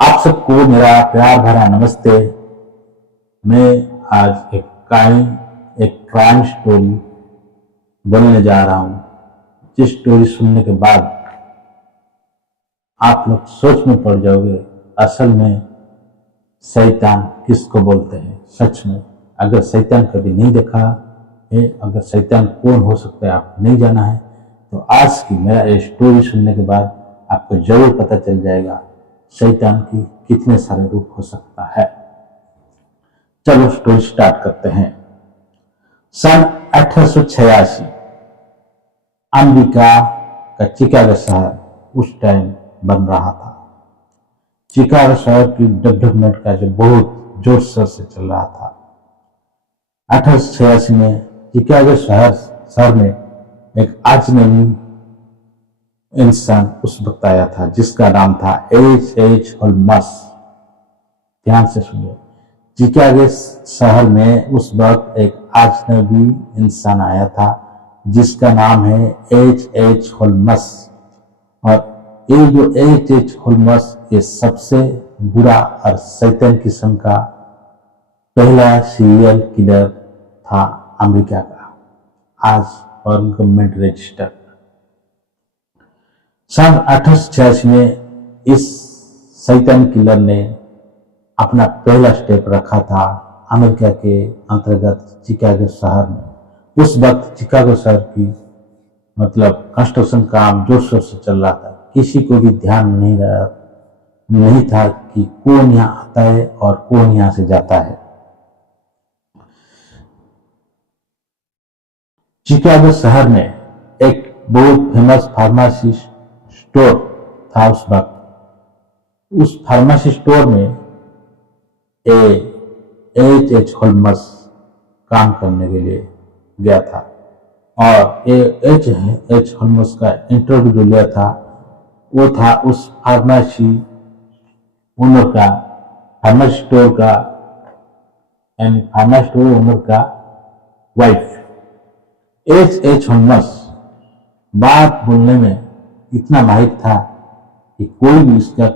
आप सबको मेरा प्यार भरा नमस्ते। मैं आज एक क्राइम स्टोरी बोलने जा रहा हूँ, जिस स्टोरी सुनने के बाद आप लोग सोच में पड़ जाओगे असल में शैतान किसको बोलते हैं। सच में अगर शैतान कभी नहीं देखा है, अगर शैतान कौन हो सकता है आप नहीं जाना है, तो आज की मेरा ये स्टोरी सुनने के बाद आपको जरूर पता चल जाएगा शैतान की कितने सारे रूप हो सकता है। चलो स्टोरी स्टार्ट करते हैं। सन 1886 अमेरिका का चिकागो शहर उस टाइम बन रहा था। चिकागो शहर की डेवलपमेंट का जो बहुत जोर शोर से चल रहा था। 1886 में चिकागो शहर में एक अजनबी इंसान उस वक्त आया था जिसका नाम था H.H. होल्मस। ध्यान से सुनिए, चिकागो शहर में उस वक्त एक अजनबी इंसान आया था जिसका नाम है H.H. होल्मस। और ये जो H.H. होल्मस ये सबसे बुरा और शैतान किस्म का पहला सीरियल किलर था अमेरिका का, आज और गवर्नमेंट रजिस्टर। सन 1886 में इस शैतान किलर ने अपना पहला स्टेप रखा था अमेरिका के अंतर्गत चिकागो शहर में। उस वक्त चिकागो शहर की मतलब कंस्ट्रक्शन काम जोर शोर से चल रहा था। किसी को भी ध्यान नहीं था कि कौन यहाँ आता है और कौन यहाँ से जाता है। चिकागो शहर में एक बहुत फेमस फार्मेसी स्टोर था उस वक्त। उस फार्मेसी स्टोर में H.H. होल्मस काम करने के लिए गया था और H.H. होल्मस का इंटरव्यू जो लिया था वो था उस फार्मेसी ओनर का, फार्मेसी स्टोर का एंड फार्मेसी स्टोर ओनर का वाइफ। H.H. होल्मस बात बोलने में इतना माहिर था कि कोई भी इसका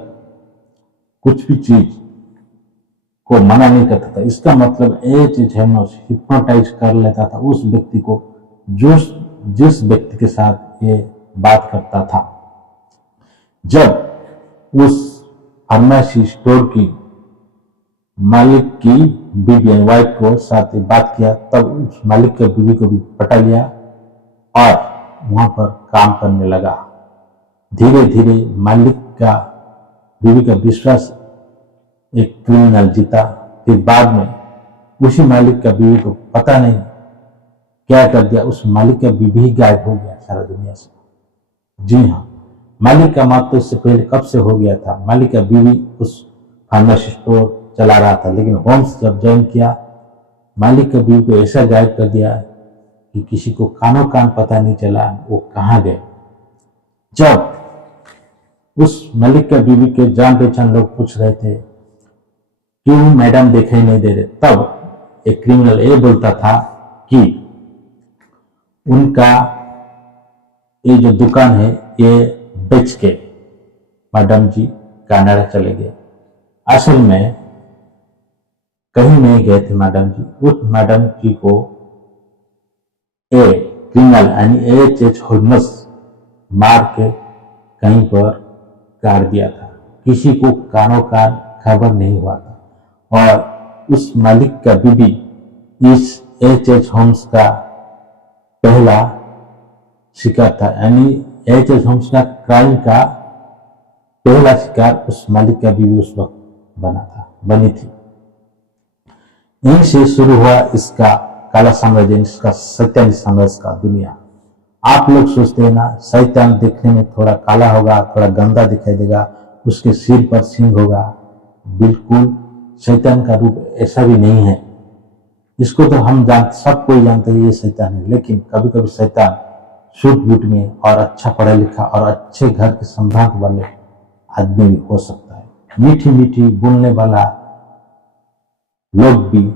कुछ भी चीज को मना नहीं करता था। इसका मतलब H.H. होल्मस हिप्नोटाइज कर लेता था उस व्यक्ति को जिस व्यक्ति के साथ ये बात करता था। जब उस फार्मेसी स्टोर की मालिक की बीवी वाइफ को साथ बात किया, तब उस मालिक के बीवी को भी पटा लिया और वहां पर काम करने लगा। धीरे धीरे मालिक का बीवी का विश्वास एक क्रिमिनल जीता। फिर बाद में उसी मालिक का बीवी को पता नहीं क्या कर दिया, उस मालिक का बीवी ही गायब हो गया सारा दुनिया से। जी हाँ, मालिक का मौत तो इससे पहले कब से हो गया था। मालिक का बीवी उस फार्मेसी स्टोर चला रहा था, लेकिन होम्स जब ज्वाइन किया मालिक का बीवी को ऐसा गायब कर दिया कि किसी को कानो कान पता नहीं चला वो कहाँ गए। जब उस मालिक का बीवी के जान पहचान लोग पूछ रहे थे क्यों मैडम दिखाई नहीं दे रहे, तब एक क्रिमिनल ये बोलता था कि उनका ये जो दुकान है ये बेच के मैडम जी कनाडा चले गए। असल में कहीं नहीं गए थे मैडम जी। उस मैडम जी को क्रिमिनल यानी H.H. होल्मस मार के कहीं पर गाड़ दिया था। किसी को कानों कान खबर नहीं हुआ था और उस मालिक का बीवी इस H.H. होल्मस का पहला शिकार था, यानी H.H. होल्मस का क्राइम का पहला शिकार उस मालिक का बीवी उस वक्त बनी थी। यहीं से शुरू हुआ इसका काला साम्राज्य, इसका शैतानी साम्राज्य का दुनिया। आप लोग सोचते हैं ना शैतान देखने में थोड़ा काला होगा, थोड़ा गंदा दिखाई देगा, उसके सिर पर सींग होगा। बिल्कुल शैतान का रूप ऐसा भी नहीं है। इसको तो हम सब कोई जानते हैं ये शैतान है, लेकिन कभी कभी शैतान सूट बूट में और अच्छा पढ़ा लिखा और अच्छे घर के संभाग वाले आदमी भी हो सकता है। मीठी मीठी बोलने वाला लोग भी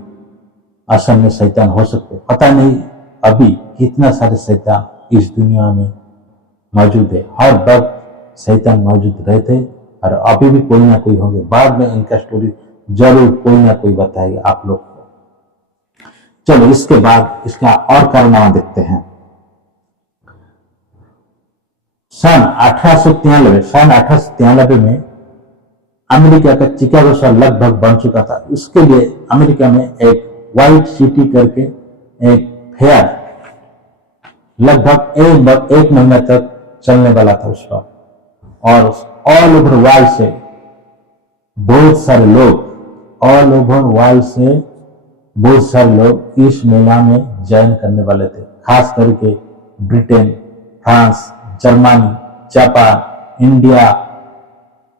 असल में शैतान हो सकते। पता नहीं अभी कितना सारे शैतान इस दुनिया में मौजूद है। हर वक्त शैतान मौजूद रहते और अभी भी कोई ना कोई होंगे। बाद में इनका स्टोरी जरूर कोई ना कोई बताएगा आप लोग को। चलो इसके बाद इसका और कारनामा देखते हैं। सन 1893 में अमेरिका का चिकागो शहर लगभग बन चुका था। इसके लिए अमेरिका में एक व्हाइट सिटी करके एक फेयर लगभग एक महीना तक चलने वाला था उस वक्त, और ऑल ओवर वर्ल्ड से बहुत सारे लोग इस मेला में ज्वाइन करने वाले थे। खास करके Britain, France, Germany, Japan, India,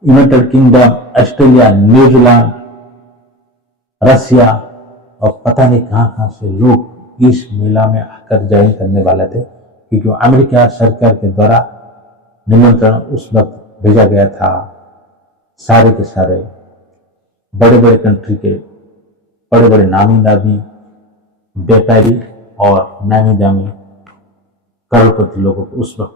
United kingdom, Australia, New Zealand, रसिया और पता नहीं कहां से लोग इस मेला में आकर ज्वाइन करने वाले थे, क्योंकि अमेरिका सरकार के द्वारा निमंत्रण उस वक्त भेजा गया था। सारे के सारे बड़े बड़े कंट्री के बड़े बड़े नामी दामी व्यापारी और नामी दामी करोड़पति लोगों को उस वक्त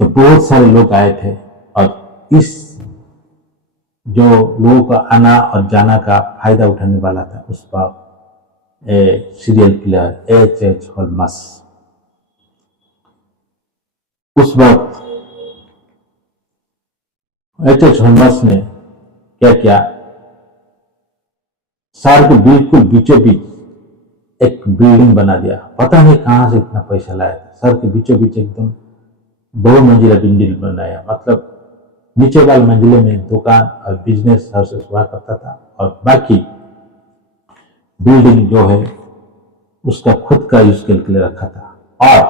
तो बहुत सारे लोग आए थे, और इस जो लोगों का आना और जाना का फायदा उठाने वाला था उस वक्त सीरियल किलर H.H. होल्मस। उस वक्त H.H. होल्मस ने क्या किया, शहर के बिल्कुल बीचों बीच एक बिल्डिंग बना दिया। पता नहीं कहां से इतना पैसा लाया था। शहर के बीचों बीच एकदम बहुमंजिला बिल्डिंग बनाया, मतलब नीचे वाली मंजिले में दुकान और बिजनेस हाउसेस हुआ करता था, और बाकी बिल्डिंग जो है उसका खुद का यूज के लिए रखा था। और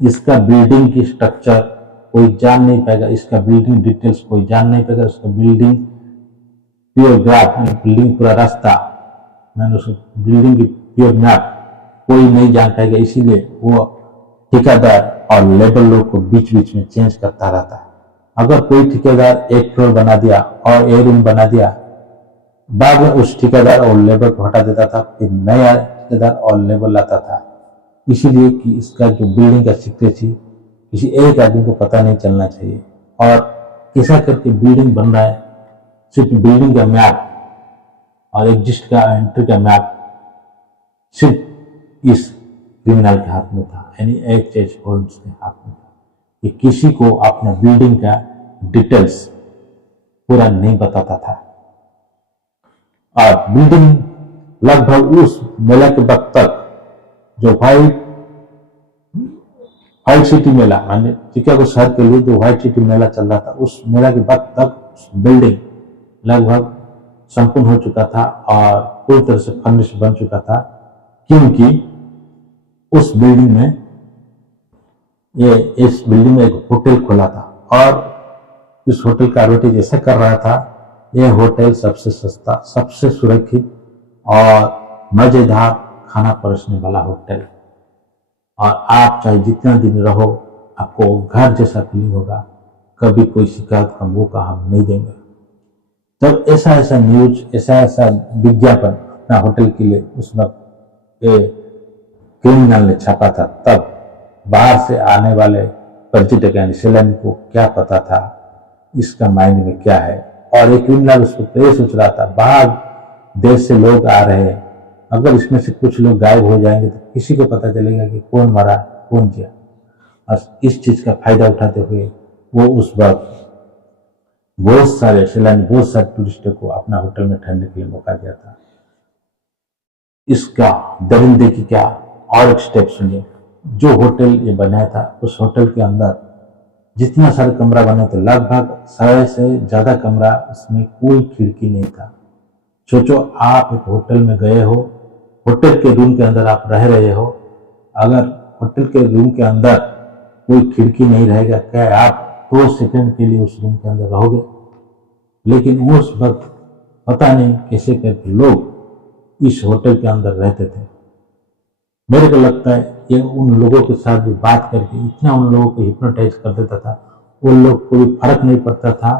इसका बिल्डिंग की स्ट्रक्चर कोई जान नहीं पाएगा, इसका बिल्डिंग डिटेल्स कोई जान नहीं पाएगा, उसका बिल्डिंग प्योर ग्राफ, बिल्डिंग पूरा रास्ता, मैंने उस बिल्डिंग की प्योर मैप कोई नहीं जान पाएगा। इसीलिए वो ठेकेदार और लेबर लोग को बीच बीच में चेंज करता रहता है। अगर कोई ठेकेदार एक फ्लोर बना दिया और एक रूम बना दिया, बाद में उस ठेकेदार और लेबर को हटा देता था, फिर नया ठेकेदार और लेबर लाता था। इसीलिए कि इसका जो बिल्डिंग का सीक्रेसी किसी एक आदमी को पता नहीं चलना चाहिए। और ऐसा करके बिल्डिंग बन रहा है, सिर्फ बिल्डिंग का मैप और एग्जिस्ट का एंट्री का मैप सिर्फ इस क्रिमिनल के हाथ में था, यानी H.H. होल्मस के हाथ में था, कि किसी को अपना बिल्डिंग का डिटेल्स पूरा नहीं बताता था। और बिल्डिंग लगभग उस मेला के वक्त तक जो व्हाइट सिटी मेला, माने चिकागो शहर के लिए जो व्हाइट सिटी मेला चल रहा था, उस मेला के वक्त तक उस बिल्डिंग लगभग संपूर्ण हो चुका था और पूरी तरह से फर्निश्ड बन चुका था, क्योंकि उस बिल्डिंग में इस बिल्डिंग में एक होटल खोला था, और इस होटल का एडवर्टाइज ऐसा कर रहा था, यह होटल सबसे सस्ता, सबसे सुरक्षित और मजेदार खाना परोसने वाला होटल, और आप चाहे जितना दिन रहो आपको घर जैसा फीलिंग होगा, कभी कोई शिकायत का मौका हम नहीं देंगे। तब ऐसा ऐसा न्यूज, ऐसा ऐसा विज्ञापन अपना होटल के लिए उस वक्त क्रिमिनल ने छापा था। तब बाहर से आने वाले पर्यटक यानी सैलानी को क्या पता था इसका मायने में क्या है, और एक क्रिमिनल उस वक्त ये सोच रहा था, बाहर देश से लोग आ रहे हैं, अगर इसमें से कुछ लोग गायब हो जाएंगे तो किसी को पता चलेगा कि कौन मरा कौन जिया। और इस चीज का फायदा उठाते हुए वो उस वक्त बहुत सारे सैलानी, बहुत सारे टूरिस्टों को अपना होटल में ठहरने के लिए मौका दिया था। इसका दरिंदे की क्या और एक स्टेप सुनिए। जो होटल ये बनाया था, उस होटल के अंदर जितना सारे कमरा बने थे, लगभग 100 से ज्यादा कमरा, उसमें कोई खिड़की नहीं था। सोचो आप एक होटल में गए हो, होटल के रूम के अंदर आप रह रहे हो, अगर होटल के रूम के अंदर कोई खिड़की नहीं रहेगा, क्या आप 2 सेकंड के लिए उस रूम के अंदर रहोगे? लेकिन उस वक्त पता नहीं कैसे करके लोग इस होटल के अंदर रहते थे। मेरे को लगता है ये उन लोगों के साथ भी बात करके इतना उन लोगों को हिप्नोटाइज कर देता था, उन लोग को भी फर्क नहीं पड़ता था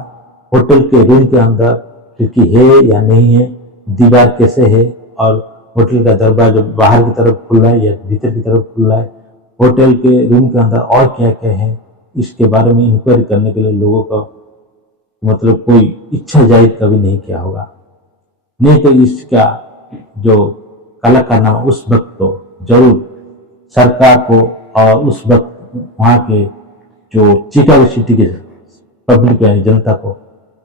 होटल के रूम के अंदर खिड़की है या नहीं है, दीवार कैसे है, और होटल का दरवाजा बाहर की तरफ खुला है या भीतर की तरफ खुला है, होटल के रूम के अंदर और क्या क्या है, इसके बारे में इंक्वायरी करने के लिए लोगों का मतलब कोई इच्छा जाहिर कभी नहीं किया होगा। नहीं तो इसका जो काला कारनामा उस वक्त तो जरूर सरकार को और उस वक्त वहाँ के जो चिकागो सिटी के पब्लिक यानी जनता को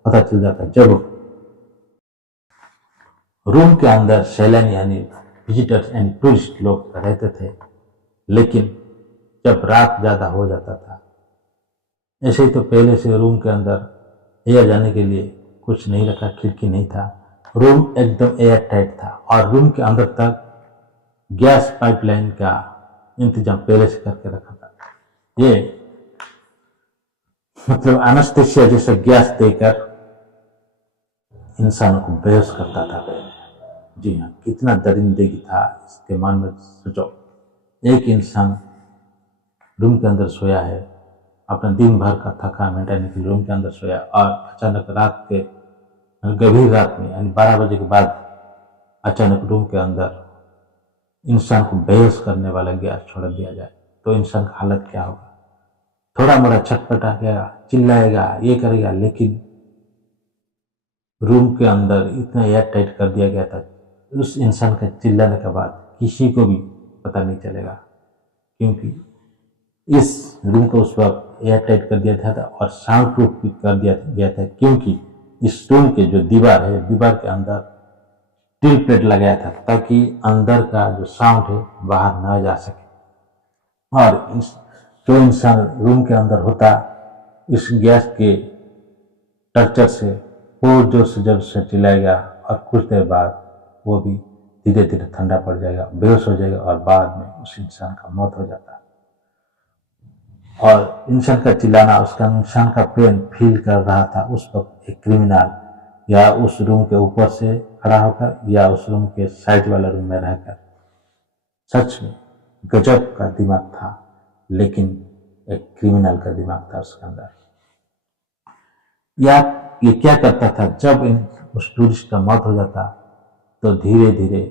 पता चल जाता। जब रूम के अंदर सैलानी यानी विजिटर्स एंड टूरिस्ट लोग रहते थे, लेकिन जब रात ज़्यादा हो जाता था, ऐसे ही तो पहले से रूम के अंदर एयर जाने के लिए कुछ नहीं रखा, खिड़की नहीं था, रूम एकदम एयर टाइट था और रूम के अंदर तक गैस पाइपलाइन का इंतजाम पहले से करके रखा था। ये मतलब एनेस्थीसिया जैसा गैस देकर इंसानों को बेहोश करता था पहले। जी हाँ, कितना दरिंदगी था इसके मन में सोचो। एक इंसान रूम के अंदर सोया है, अपना दिन भर का थकान मिटाने के लिए रूम के अंदर सोया और अचानक रात के गंभीर रात में यानी 12 बजे के बाद अचानक रूम के अंदर इंसान को बेहोश करने वाला गैस छोड़ दिया जाए तो इंसान का हालत क्या होगा। थोड़ा मोड़ा छटपटाएगा, चिल्लाएगा, ये करेगा, लेकिन रूम के अंदर इतना एयर टाइट कर दिया गया था, उस इंसान का चिल्लाने के बाद किसी को भी पता नहीं चलेगा, क्योंकि इस रूम को उस वक्त एयर टाइट कर दिया था और साउंड प्रूफ भी कर दिया गया था, क्योंकि इस रूम के जो दीवार है, दीवार के अंदर स्टील प्लेट लगाया था ताकि अंदर का जो साउंड है बाहर न जा सके। और जो इंसान रूम के अंदर होता, इस गैस के टर्चर से बहुत जोर से जब से चिल्लाएगा और कुछ देर बाद वो भी धीरे धीरे ठंडा पड़ जाएगा, बेहोश हो जाएगा और बाद में उस इंसान का मौत हो जाता है। और इंसान का चिल्लाना, उसका इंसान का पेन फील कर रहा था उस वक्त एक क्रिमिनल या उस रूम के ऊपर से खड़ा होकर या उस रूम के साइड वाला रूम में रहकर। सच में गजब का दिमाग था, लेकिन एक क्रिमिनल का दिमाग था उसके अंदर। या ये क्या करता था, जब उस टूरिस्ट का मौत हो जाता तो धीरे धीरे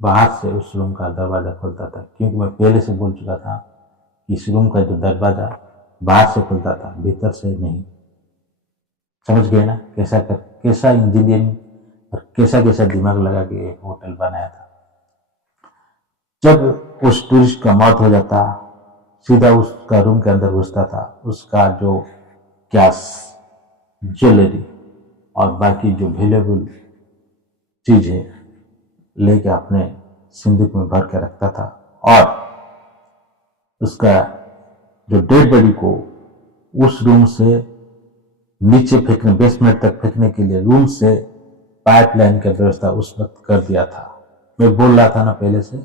बाहर से उस रूम का दरवाजा खोलता था, क्योंकि मैं पहले से बोल चुका था कि इस रूम का जो दरवाजा बाहर से खुलता था, भीतर से नहीं। समझ गए ना कैसा इंजीनियरिंग और कैसा दिमाग लगा के एक होटल बनाया था। जब उस टूरिस्ट का मौत हो जाता, सीधा उसका रूम के अंदर घुसता था, उसका जो कैश, ज्वेलरी और बाकी जो वैल्यूएबल चीज है लेके अपने सिंदूक में भर के रखता था और उसका जो डेड बॉडी को उस रूम से नीचे फेंकने, बेसमेंट तक फेंकने के लिए रूम से पाइपलाइन का व्यवस्था उस वक्त कर दिया था। मैं बोल रहा था ना पहले से,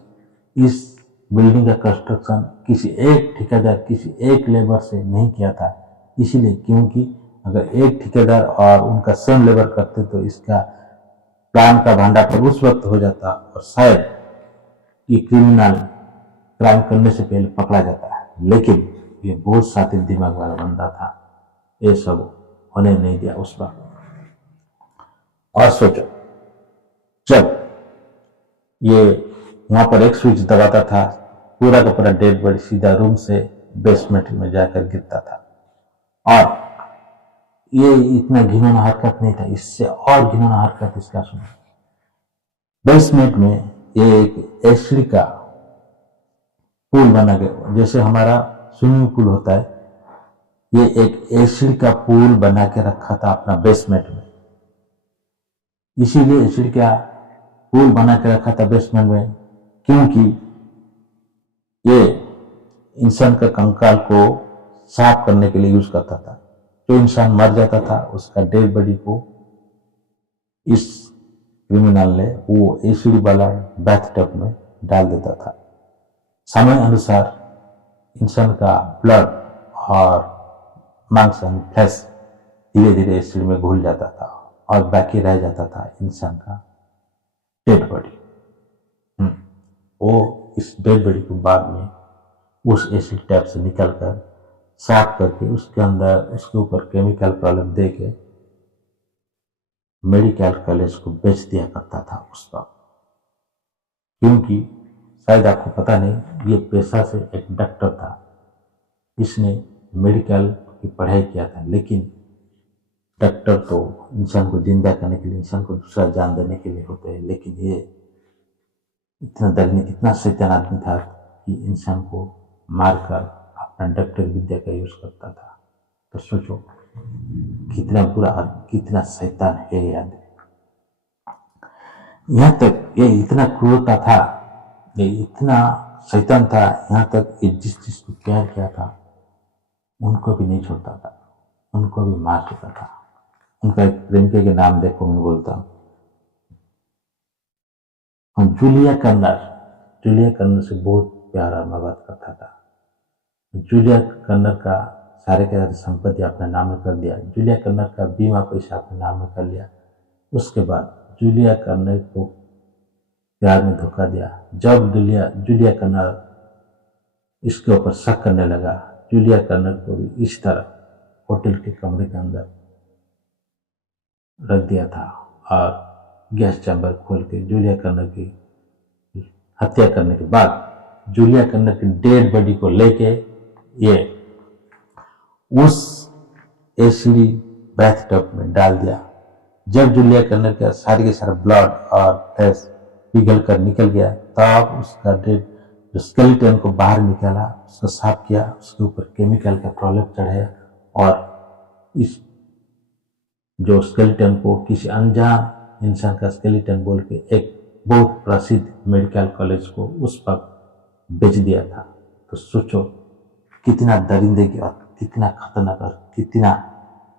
इस बिल्डिंग का कंस्ट्रक्शन किसी एक ठेकेदार, किसी एक लेबर से नहीं किया था, इसीलिए क्योंकि अगर एक ठेकेदार और उनका सेम लेबर करते तो इसका प्लान का भंडाफोड़ उस वक्त हो जाता और शायद ये क्रिमिनल क्राइम करने से पहले पकड़ा जाता है। लेकिन ये बहुत शातिर दिमाग वाला बंदा था, ये सब होने नहीं दिया उस वक्त। और सोचो, जब ये वहां पर एक स्विच दबाता था, पूरा का पूरा डेड बॉडी सीधा रूम से बेसमेंट में जाकर गिरता था। और ये इतना घिनौना हरकत नहीं था, इससे और घिनौना हरकत इसका सुनो। बेसमेंट में ये एक एसिड का पूल बना गया, जैसे हमारा स्विमिंग पूल होता है, ये एक एसिड का पूल बना के रखा था अपना बेसमेंट में। इसीलिए एसिड का पूल बना के रखा था बेसमेंट में, क्योंकि ये इंसान का कंकाल को साफ करने के लिए यूज करता था। जो इंसान मर जाता था उसका डेड बॉडी को इस क्रिमिनल ने वो एसिड वाला बाथटब में डाल देता था। समय अनुसार इंसान का ब्लड और मांस एंड फ्लैश धीरे धीरे एसिड में घुल जाता था और बाकी रह जाता था इंसान का डेड बॉडी। वो इस डेड बॉडी को बाद में उस एसिड टैब से निकलकर साफ करके उसके अंदर उसके ऊपर केमिकल प्रॉब्लम दे के मेडिकल कॉलेज को बेच दिया करता था उस वक्त। क्योंकि शायद आपको पता नहीं, ये पेशा से एक डॉक्टर था, इसने मेडिकल की पढ़ाई किया था, लेकिन डॉक्टर तो इंसान को जिंदा करने के लिए, इंसान को दूसरा जान देने के लिए होते हैं, लेकिन ये इतना दर्दनाक, इतना शैतान आदमी था कि इंसान को मारकर अपना डॉक्टर विद्या का यूज करता था। तो सोचो कितना बुरा और कितना शैतान है ये आदमी। यहाँ तक ये इतना क्रूरता था, ये इतना शैतान था, यहाँ तक कि जिस जिसको प्यार किया था उनको भी नहीं छोड़ता था, उनको भी मार चुका था। उनका एक प्रेमिका के नाम देखो, मैं बोलता हूँ जूलिया कर्नर। जूलिया कर्नर से बहुत प्यार और मोहब्बत करता था। जूलिया कर्नर का सारे के सारे संपत्ति अपने नाम में कर दिया, जूलिया कर्नर का बीमा पैसा अपने नाम में कर लिया। उसके बाद जूलिया कर्नर को प्यार में धोखा दिया। जब जूलिया कर्नर इसके ऊपर शक करने लगा, जूलिया कर्नर को भी इस तरह होटल के कमरे के अंदर रख दिया था और गैस चैम्बर खोल के जूलिया कर्नर की हत्या करने के बाद जूलिया कर्नर की डेड बॉडी को लेके ये उस एसिडी बैथटब में डाल दिया। जब जूलिया कर्नर का सारे के सारा ब्लड और फेस पिघल कर निकल गया, तब उसका डेड जो स्केलेटन को बाहर निकाला, उसको साफ किया, उसके ऊपर केमिकल का प्रॉलेप चढ़ाया और इस जो स्केलेटन को किसी अनजान इंसान का स्केलेटन बोल के एक बहुत प्रसिद्ध मेडिकल कॉलेज को उस पर बेच दिया था। तो सोचो कितना दरिंदगी और कितना खतरनाक और कितना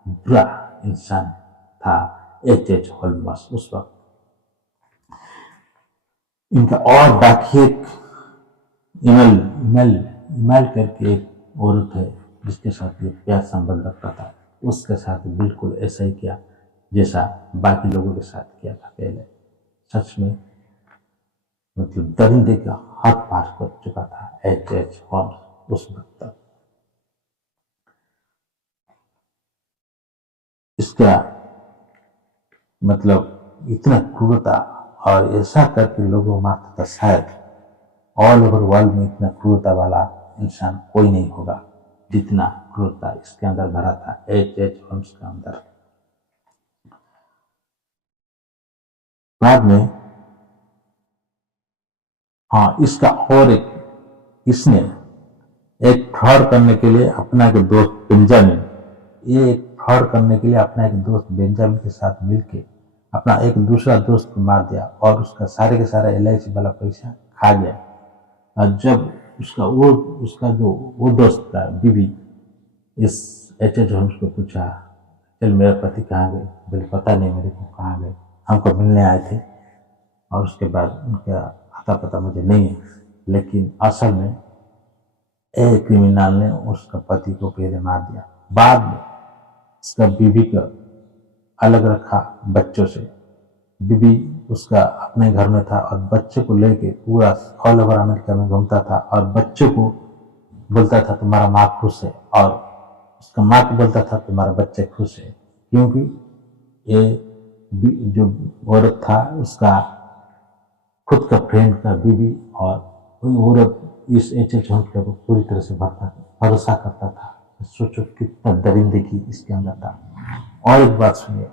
बुरा इंसान था H.H. होल्मस उस वक्त। इनका और बाकी एक इमेल करके एक औरत है जिसके साथ ये प्यार संबंध रखता था, उसके साथ बिल्कुल ऐसा ही किया जैसा बाकी लोगों के साथ किया था पहले। सच में मतलब दरिंदे का हद पार कर चुका था H.H. होल्मस उस वक्त तक। इसका मतलब इतना क्रूरता और ऐसा करके लोगों को मारता था, शायद ऑल ओवर वर्ल्ड में इतना क्रूरता वाला इंसान कोई नहीं होगा जितना क्रूरता इसके अंदर भरा था H.H. होल्मस के अंदर। बाद में इसका और इसने एक फ्रॉड करने के लिए अपना एक दोस्त बेंजामिन, ये एक फ्रॉड करने के लिए अपना एक दोस्त बेंजामिन के साथ मिलके अपना एक दूसरा दोस्त को मार दिया और उसका सारे के सारा LIC वाला पैसा खा गया। और जब उसका जो वो दोस्त था बीबी इस H.H. होल्मस को पूछा, चल मेरा पति कहाँ गए? बोले पता नहीं मेरे को कहाँ गए, हमको मिलने आए थे और उसके बाद उनका आता पता मुझे नहीं है। लेकिन असल में एक क्रिमिनल ने उसका पति को पहले मार दिया, बाद में उसका बीबी को अलग रखा बच्चों से। बीबी उसका अपने घर में था और बच्चे को लेके पूरा ऑल ओवर अमेरिका में घूमता था और बच्चों को बोलता था तुम्हारा माँ खुश है, और उसका माँ को बोलता था तुम्हारा बच्चे खुश है, क्योंकि ये जो औरत था उसका खुद का फ्रेंड का बीबी, और वही औरत इस H.H. होल्मस को पूरी तरह से भरोसा करता था। सोचो कितना दरिंदगी इसके अंदर था। और एक बात सुनिए,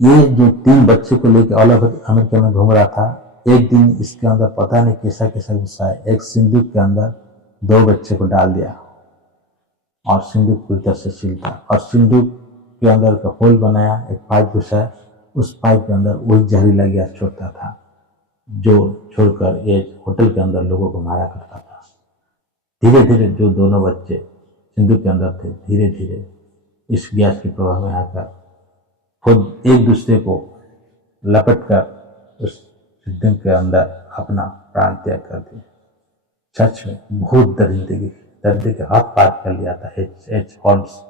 ये जो 3 बच्चे को लेकर ऑल ओवर अमेरिका में घूम रहा था, एक दिन इसके अंदर पता नहीं कैसा कैसा गुस्सा है, एक सिंदूक के अंदर 2 बच्चे को डाल दिया और सिंदूक पूरी तरह से सील था और सिंदूक के अंदर का होल बनाया, एक पाइप घुसाया, उस पाइप के अंदर वही जहरीला गैस छोड़ता था जो छोड़कर ये होटल के अंदर लोगों को मारा करता था। धीरे धीरे जो दोनों बच्चे सिंदूक के अंदर थे, धीरे धीरे इस गैस के प्रभाव में आकर खुद एक दूसरे को लपट कर उस सिंदूक के अंदर अपना प्राण त्याग कर दिया। सच में बहुत दरिंदगी के हाथ पार कर लिया था H.H. होल्मस।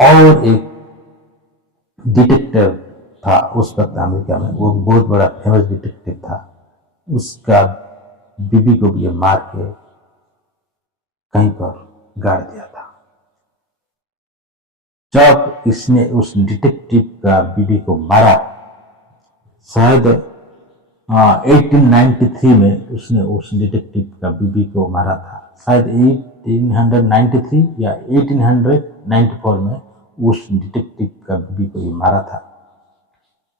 और एक डिटेक्टिव था उस वक्त अमेरिका में, वो बहुत बड़ा फेमस डिटेक्टिव था, उसका बीबी को भी मार के कहीं पर गाड़ दिया था। जब इसने उस डिटेक्टिव का बीबी को मारा, शायद 1893 में उसने उस डिटेक्टिव का बीबी को मारा था, शायद 1893 या 1894 में उस डिटेक्टिव का भी कोई मारा था।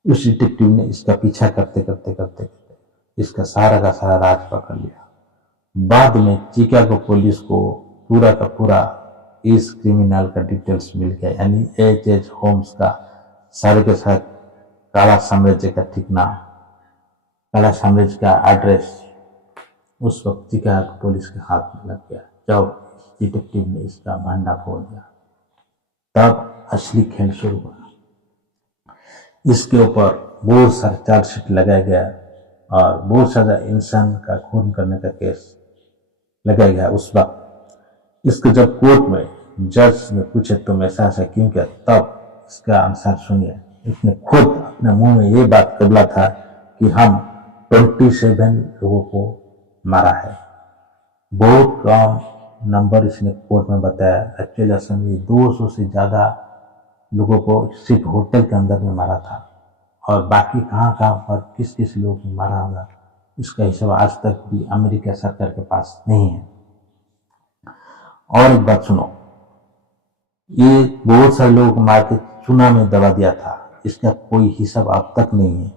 उस डिटेक्टिव ने इसका पीछा करते करते करते करते इसका सारा का सारा राज पकड़ लिया। बाद में चिकागो पुलिस को पूरा का पूरा इस क्रिमिनल का डिटेल्स मिल गया, यानी H.H. होम्स का सारे के साथ काला साम्राज्य का ठिकाना, काला साम्राज्य का एड्रेस उस वक्त चिकागो पुलिस के हाथ में लग गया। जब डिटेक्टिव ने इसका भांडा फोड़ दिया तब असली खेल शुरू हुआ। इसके ऊपर बहुत सारे चार्जशीट लगाया गया और बहुत सारा इंसान का खून करने का केस लगाया गया। उस वक्त इसको जब कोर्ट में जज ने पूछे तुम ऐसा ऐसा क्यों किया, तब इसका आंसर सुनिए। इसने खुद अपने मुंह में ये बात कबला था कि हम 27 लोगों को मारा है। बहुत कम नंबर इसने कोर्ट में बताया। एक्चुअली असल में 200 से ज्यादा लोगों को सिर्फ होटल के अंदर में मारा था और बाकी कहाँ कहाँ पर किस किस लोगों को मारा होगा इसका हिसाब आज तक भी अमेरिका सरकार के पास नहीं है। और एक बात सुनो, ये बहुत सारे लोगों को मार के चूना में दबा दिया था, इसका कोई हिसाब अब तक नहीं है।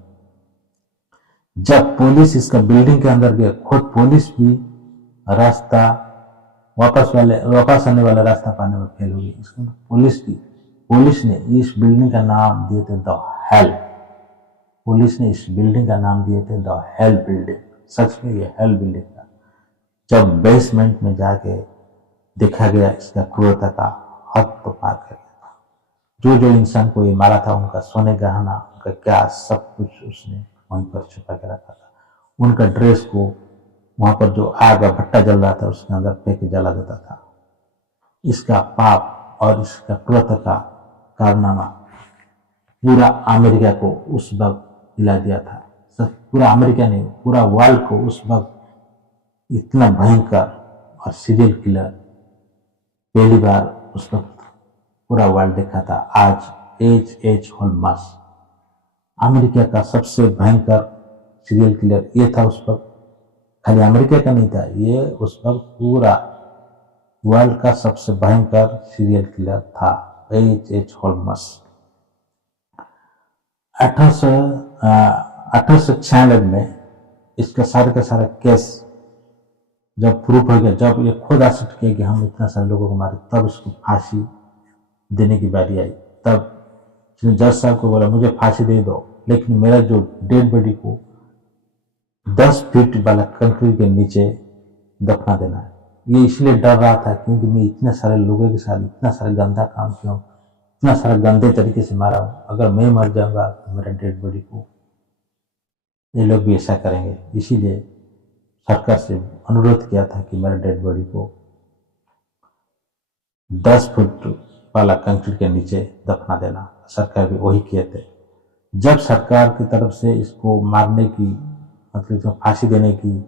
जब पुलिस इसका बिल्डिंग के अंदर गया, खुद पुलिस भी रास्ता वापस आने वाला रास्ता पाने में फेल हो गई। इसको पुलिस ने इस बिल्डिंग का नाम दिए थे द हेल। पुलिस ने इस बिल्डिंग का नाम दिए थे द हेल बिल्डिंग। सच में ये हेल बिल्डिंग था। जब बेसमेंट में जाके देखा गया, इसका क्रूरता का हद तो पार कर गया था। जो जो इंसान को ये मारा था उनका सोने गहना, उनका क्या सब कुछ उसने वहीं पर छुपा के रखा था। उनका ड्रेस को वहां पर जो आग का भट्टा जल रहा था उसके अंदर फेंक के जला देता था। इसका पाप और इसका क्रूरता का कारनामा पूरा अमेरिका को उस वक्त हिला दिया था। पूरा अमेरिका नहीं, पूरा वर्ल्ड को उस वक्त इतना भयंकर और सीरियल किलर पहली बार उस वक्त पूरा वर्ल्ड देखा था। आज H.H. होम्स अमेरिका का सबसे भयंकर सीरियल किलर ये था। उस वक्त खाली अमेरिका का नहीं था, ये उस वक्त पूरा वर्ल्ड का सबसे भयंकर सीरियल किलर था H.H. होम्स। 1896 में इसका सारे का सारा केस जब प्रूफ हो गया, जब ये खुद एक्सेप्ट किया कि हम इतना सारे लोगों को मारे, तब इसको फांसी देने की बारी आई। तब जज साहब को बोला मुझे फांसी दे दो, लेकिन मेरा जो डेड बॉडी को 10 फीट वाला कंक्रीट के नीचे दफना देना है। ये इसलिए डर रहा था क्योंकि मैं इतने सारे लोगों के साथ इतना सारा गंदा काम किया हूँ, इतना सारा गंदे तरीके से मारा हूँ। अगर मैं मर जाऊंगा तो मेरा डेड बॉडी को ये लोग भी ऐसा करेंगे। इसीलिए सरकार से अनुरोध किया था कि मेरा डेड बॉडी को 10 फुट वाला कंक्रीट के नीचे दफना देना। सरकार भी वही किए थे। जब सरकार की तरफ से इसको मारने की मतलब फांसी देने की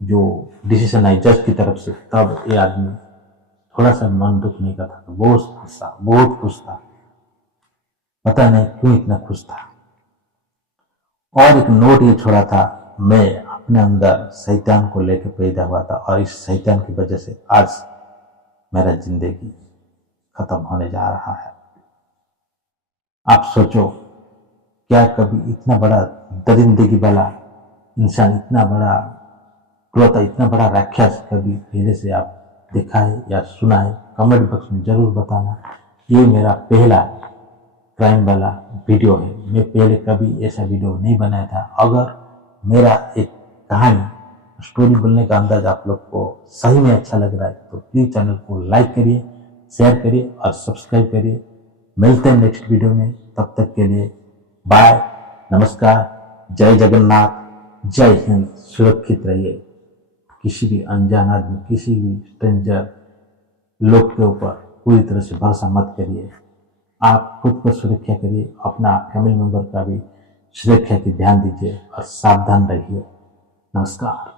जो डिसीजन आई जज की तरफ से, तब ये आदमी थोड़ा सा मन दुख नहीं करता था, बहुत खुश था। पता नहीं क्यों इतना खुश था। और एक नोट ये छोड़ा था, मैं अपने अंदर शैतान को लेकर पैदा हुआ था और इस शैतान की वजह से आज मेरा जिंदगी खत्म होने जा रहा है। आप सोचो, क्या कभी इतना बड़ा दरिंदगी वाला इंसान, इतना बड़ा क्रूरता, इतना बड़ा राक्षस कभी पहले से आप देखा है या सुना है? कमेंट बॉक्स में जरूर बताना। ये मेरा पहला क्राइम वाला वीडियो है। मैं पहले कभी ऐसा वीडियो नहीं बनाया था। अगर मेरा एक कहानी स्टोरी बोलने का अंदाज आप लोग को सही में अच्छा लग रहा है तो प्लीज चैनल को लाइक करिए, शेयर करिए और सब्सक्राइब करिए। मिलते हैं नेक्स्ट वीडियो में, तब तक के लिए बाय, नमस्कार, जय जगन्नाथ, जय हिंद। सुरक्षित रहिए। किसी भी अनजान आदमी, किसी भी स्ट्रेंजर लोग के ऊपर पूरी तरह से भरोसा मत करिए। आप खुद को सुरक्षा करिए, अपना फैमिली मेंबर का भी सुरक्षा की ध्यान दीजिए और सावधान रहिए। नमस्कार।